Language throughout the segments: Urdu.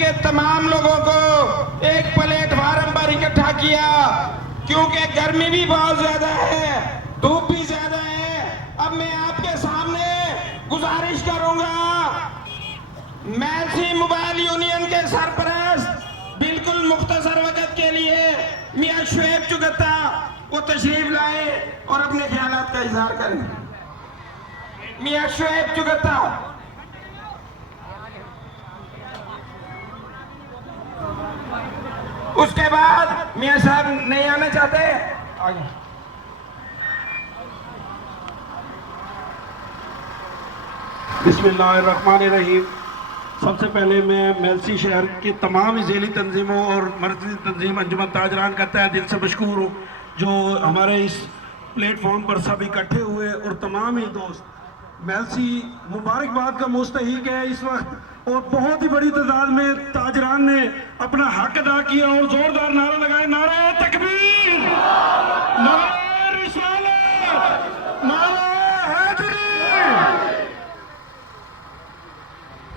کے تمام لوگوں کو ایک پلیٹ فارم پر اکٹھا کیا، کیونکہ گرمی بھی بہت زیادہ ہے، دھوپ بھی زیادہ ہے۔ اب میں آپ کے سامنے گزارش کروں گا، میلسی موبائل یونین کے سرپرست بالکل مختصر وقت کے لیے میاں شعیب چگتا وہ تشریف لائے اور اپنے خیالات کا اظہار کریں۔ میاں شعیب چگتا۔ اس کے بعد میاں صاحب نہیں آنا چاہتے؟ آگے۔ بسم اللہ الرحمن الرحیم۔ سب سے پہلے میں میلسی شہر کی تمام ذیلی تنظیموں اور مرکزی تنظیم انجمن تاجران کا تہ دل سے مشکور ہوں، جو ہمارے اس پلیٹ فارم پر سب اکٹھے ہوئے، اور تمام ہی دوست میلسی مبارکباد کا مستحق ہے اس وقت، اور بہت ہی بڑی تعداد میں تاجران نے اپنا حق ادا کیا اور زوردار نعرہ لگائے، نعرہ تکبیر، نعرہ رسالت، نعرہ حیدری۔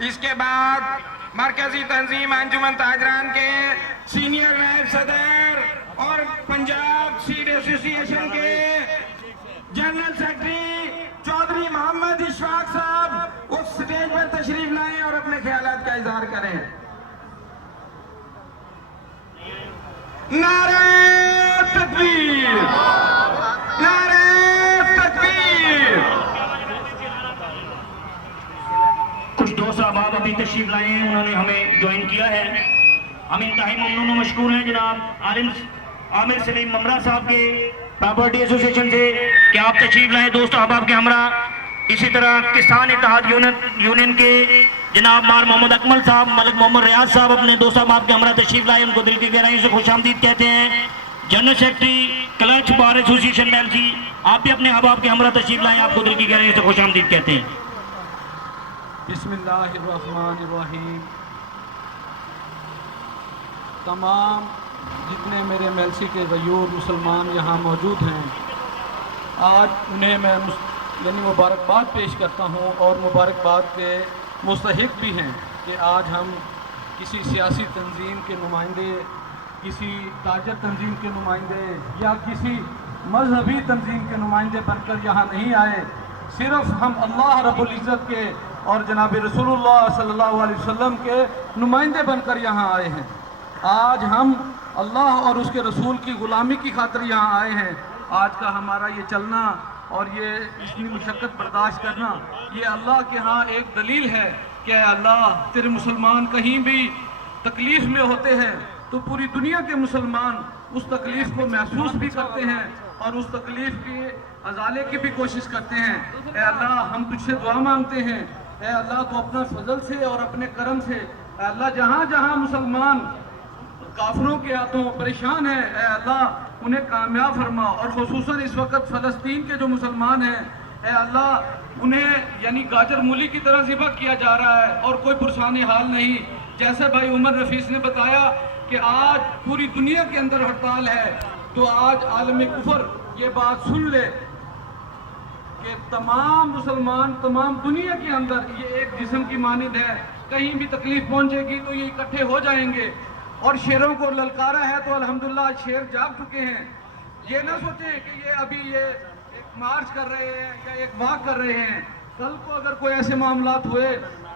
اس کے بعد مرکزی تنظیم انجمن تاجران کے سینئر نائب صدر اور پنجاب سیڈ ایسوسی ایشن کے جنرل سیکرٹری چودھری محمد اشفاق صاحب اس سٹیج پر تشریف لائیں اور اپنے خیالات کا اظہار کریں۔ نعرہ تکبیر، نعرہ تکبیر۔ کچھ دوست احباب ابھی تشریف لائے ہیں، انہوں نے ہمیں جوائن کیا ہے، ہم انتہائی ممنون و مشکور ہیں جناب عامر سلیم ممرہ صاحب کے پراپرٹی ایسوسی ایشن سے کہ آپ تشریف لائیں دوست احباب کے ہمراہ۔ اسی طرح کسان اتحاد یونین کے جناب مار محمد اکمل صاحب، ملک محمد ریاض صاحب اپنے دوست احباب کے ہمراہ تشریف لائے، ان کو دل کی گہرائیوں سے خوش آمدید کہتے ہیں۔ جنرل سیکرٹری کلچ بار ایسوسی ایشن میلسی، آپ بھی اپنے احباب کے ہمراہ تشریف لائیں، آپ کو دل کی گہرائیوں سے خوش آمدید کہتے ہیں۔ بسم اللہ الرحمن الرحیم۔ تمام جتنے میرے میلسی کے غیور مسلمان یہاں موجود ہیں، آج انہیں میں مبارکباد پیش کرتا ہوں، اور مبارکباد کے مستحق بھی ہیں کہ آج ہم کسی سیاسی تنظیم کے نمائندے، کسی تاجر تنظیم کے نمائندے یا کسی مذہبی تنظیم کے نمائندے بن کر یہاں نہیں آئے، صرف ہم اللہ رب العزت کے اور جناب رسول اللہ صلی اللہ علیہ وسلم کے نمائندے بن کر یہاں آئے ہیں۔ آج ہم اللہ اور اس کے رسول کی غلامی کی خاطر یہاں آئے ہیں۔ آج کا ہمارا یہ چلنا اور یہ اتنی مشقت برداشت کرنا، یہ اللہ کے ہاں ایک دلیل ہے کہ اے اللہ تیرے مسلمان کہیں بھی تکلیف میں ہوتے ہیں تو پوری دنیا کے مسلمان اس تکلیف کو محسوس بھی کرتے ہیں اور اس تکلیف کے ازالے کی بھی کوشش کرتے ہیں۔ اے اللہ ہم تجھ سے دعا مانگتے ہیں، اے اللہ تو اپنا فضل سے اور اپنے کرم سے، اے اللہ جہاں جہاں مسلمان کافروں کے ہاتھوں پریشان ہیں، اے اللہ انہیں کامیاب فرما، اور خصوصاً اس وقت فلسطین کے جو مسلمان ہیں، اے اللہ انہیں گاجر مولی کی طرح ذبح کیا جا رہا ہے اور کوئی پرسان حال نہیں۔ جیسے بھائی عمر نفیس نے بتایا کہ آج پوری دنیا کے اندر ہڑتال ہے، تو آج عالم کفر یہ بات سن لے کہ تمام مسلمان تمام دنیا کے اندر یہ ایک جسم کی مانند ہے، کہیں بھی تکلیف پہنچے گی تو یہ اکٹھے ہو جائیں گے، اور شیروں کو للکارا ہے تو الحمدللہ شیر جاگ چکے ہیں۔ یہ نہ سوچیں کہ یہ ابھی ایک مارچ کر رہے ہیں یا ایک واک کر رہے ہیں، کل کو اگر کوئی ایسے معاملات ہوئے،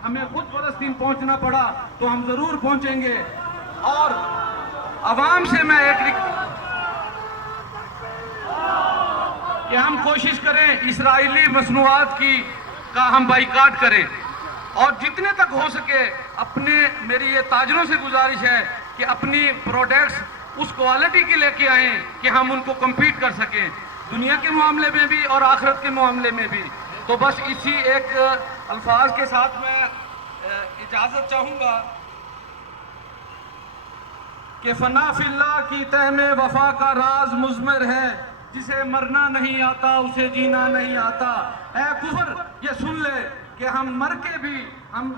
ہمیں خود فلسطین پہنچنا پڑا تو ہم ضرور پہنچیں گے۔ اور عوام سے میں کہ ہم کوشش کریں اسرائیلی مصنوعات کا ہم بائیکاٹ کریں، اور جتنے تک ہو سکے میری یہ تاجروں سے گزارش ہے کہ اپنی پروڈکٹس اس کوالٹی کی لے کے آئیں کہ ہم ان کو کمپیٹ کر سکیں، دنیا کے معاملے میں بھی اور آخرت کے معاملے میں بھی۔ تو بس اسی ایک الفاظ کے ساتھ میں اجازت چاہوں گا کہ فنا فی اللہ کی تہ میں وفا کا راز مضمر ہے، جسے مرنا نہیں آتا اسے جینا نہیں آتا۔ اے کفر یہ سن لے کہ ہم مر کے بھی ہم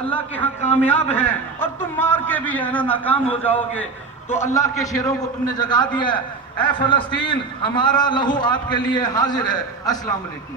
اللہ کے ہاں کامیاب ہیں، اور تم مار کے بھی ہے نا ناکام ہو جاؤ گے۔ تو اللہ کے شیروں کو تم نے جگا دیا ہے۔ اے فلسطین ہمارا لہو آپ کے لیے حاضر ہے۔ السلام علیکم۔